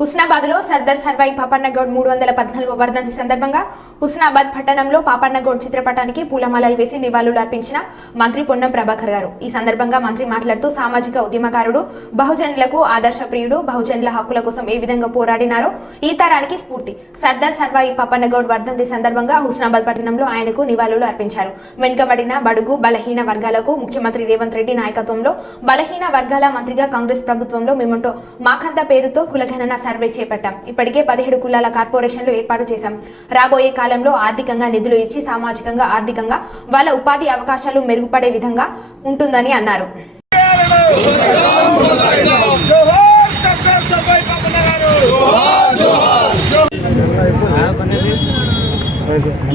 హుస్నాబాద్లో సర్దార్ సర్వాయి పాపన్నగౌడ్ మూడు వందల పద్నాలుగు వర్ధంతి సందర్భంగా హుస్నాబాద్ పట్టణంలో పాపన్నగౌడ్ చిత్రపటానికి పూలమాలలు వేసి నివాళులు అర్పించిన మంత్రి పొన్నం ప్రభాకర్ గారు. ఈ సందర్భంగా మంత్రి మాట్లాడుతూ సామాజిక ఉద్యమకారుడు బహుజనులకు ఆదర్శ ప్రియుడు బహుజనుల హక్కుల కోసం ఏ విధంగా పోరాడినారో ఈ తరానికి స్ఫూర్తి. సర్దార్ సర్వాయి పాపన్నగౌడ్ వర్ధంతి సందర్భంగా హుస్నాబాద్ పట్టణంలో ఆయనకు నివాళులు అర్పించారు. వెనుకబడిన బడుగు బలహీన వర్గాలకు ముఖ్యమంత్రి రేవంత్ రెడ్డి నాయకత్వంలో బలహీన వర్గాల మంత్రిగా కాంగ్రెస్ ప్రభుత్వంలో మేమంటూ మాకంత పేరుతో కులగణన సర్వే చేపట్టాం. ఇప్పటికే పదిహేడు కులాల కార్పొరేషన్లు ఏర్పాటు చేశాం. రాబోయే కాలంలో ఆర్థికంగా నిధులు ఇచ్చి సామాజికంగా ఆర్థికంగా వాళ్ళ ఉపాధి అవకాశాలు మెరుగుపడే విధంగా ఉంటుందని అన్నారు.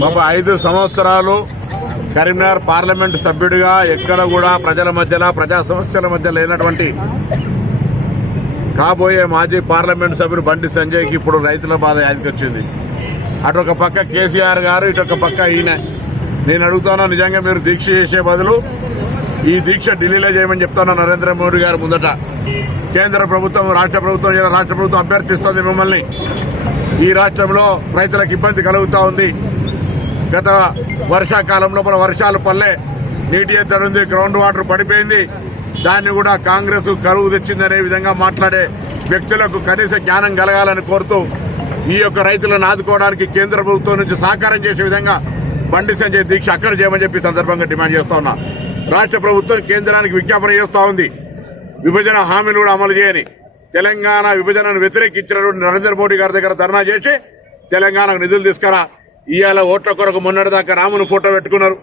గత ఐదు సంవత్సరాలు కరీంనగర్ పార్లమెంటు సభ్యుడిగా ఎక్కడ కూడా ప్రజల మధ్యలో ప్రజా సమస్యల మధ్య లేనటువంటి కాబోయే మాజీ పార్లమెంట్ సభ్యుడు బండి సంజయ్కి ఇప్పుడు రైతుల బాధ యాదికొచ్చింది. అటు ఒక పక్క కేసీఆర్ గారు ఇటు ఒక పక్క ఈయన. నేను అడుగుతాను నిజంగా మీరు దీక్ష చేసే బదులు ఈ దీక్ష ఢిల్లీలో చేయమని చెప్తాను నరేంద్ర మోడీ గారు ముందట. కేంద్ర ప్రభుత్వం రాష్ట్ర ప్రభుత్వం రాష్ట్ర ప్రభుత్వం అభ్యర్థిస్తుంది మిమ్మల్ని. ఈ రాష్ట్రంలో రైతులకు ఇబ్బంది కలుగుతూ ఉంది. గత వర్షాకాలంలో మన వర్షాలు పల్లె నీటి ఎద్దడి ఉంది గ్రౌండ్ వాటర్ పడిపోయింది. దాన్ని కూడా కాంగ్రెస్ కరువు తెచ్చిందనే విధంగా మాట్లాడే వ్యక్తులకు కనీస జ్ఞానం కలగాలని కోరుతూ ఈ యొక్క రైతులను ఆదుకోవడానికి కేంద్ర ప్రభుత్వం నుంచి సహకారం చేసే విధంగా బండి సంజయ్ దీక్ష అక్కడ చేయమని చెప్పి సందర్భంగా డిమాండ్ చేస్తా ఉన్నా. రాష్ట్ర ప్రభుత్వం కేంద్రానికి విజ్ఞాపన చేస్తూ ఉంది. విభజన హామీలు కూడా అమలు చేయని. తెలంగాణ విభజనను వ్యతిరేకించినటువంటి నరేంద్ర మోడీ గారి దగ్గర ధర్నా చేసి తెలంగాణకు నిధులు తీసుకురా. ఇవాళ ఓట్ల కొరకు మొన్నటిదాకా రామును ఫోటో పెట్టుకున్నారు.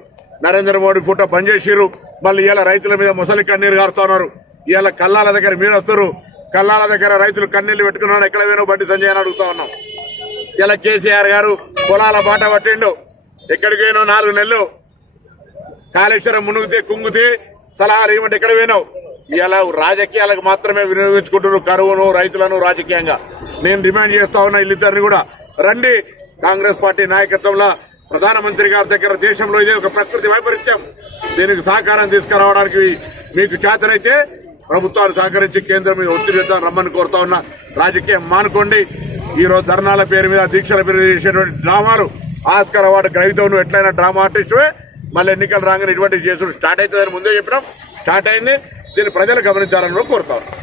నరేంద్ర మోడీ ఫోటో పనిచేసిర్రు. మళ్ళీ ఇలా రైతుల మీద ముసలి కన్నీరు కారుతున్నారు ఇలా కల్లాల దగ్గర మీరు వస్తారు. కల్లాల దగ్గర రైతులు కన్నీళ్ళు పెట్టుకున్నాడు ఎక్కడ పోయినా బండి సంజయ్ అని అడుగుతా ఉన్నాం. ఇలా కేసీఆర్ గారు పొలాల బాట పట్టిండు. ఎక్కడికి పోయినావు? నాలుగు నెలలు. కాళేశ్వరం మునుగుతే కుంగితే సలహాలు ఏమంటే ఎక్కడ పోయినావు? ఇలా రాజకీయాలకు మాత్రమే వినియోగించుకుంటున్నారు కరువును రైతులను రాజకీయంగా. నేను డిమాండ్ చేస్తా ఉన్నా వీళ్ళిద్దరిని కూడా. రండి. కాంగ్రెస్ పార్టీ నాయకత్వంలో ప్రధానమంత్రి గారి దగ్గర దేశంలో ఇదే ఒక ప్రకృతి వైపరీత్యం. దీనికి సహకారం తీసుకురావడానికి మీకు చేతనైతే ప్రభుత్వాలు సహకరించి కేంద్రం మీద ఒత్తిడి చేద్దాం రమ్మని కోరుతా ఉన్నా. రాజకీయం మానుకోండి. ఈ రోజు ధర్నాల పేరు మీద దీక్షల పేరు చేసేటువంటి డ్రామాలు ఆస్కర్ అవార్డు గ్రహీతం నువ్వు ఎట్లయినా డ్రామా ఆర్టిస్టువే. మళ్ళీ ఎన్నికలు రాగానే ఇటువంటి చేసుడు స్టార్ట్ అవుతుందని ముందే చెప్పినాం. స్టార్ట్ అయింది. దీన్ని ప్రజలు గమనించాలని కూడా కోరుతా ఉన్నాం.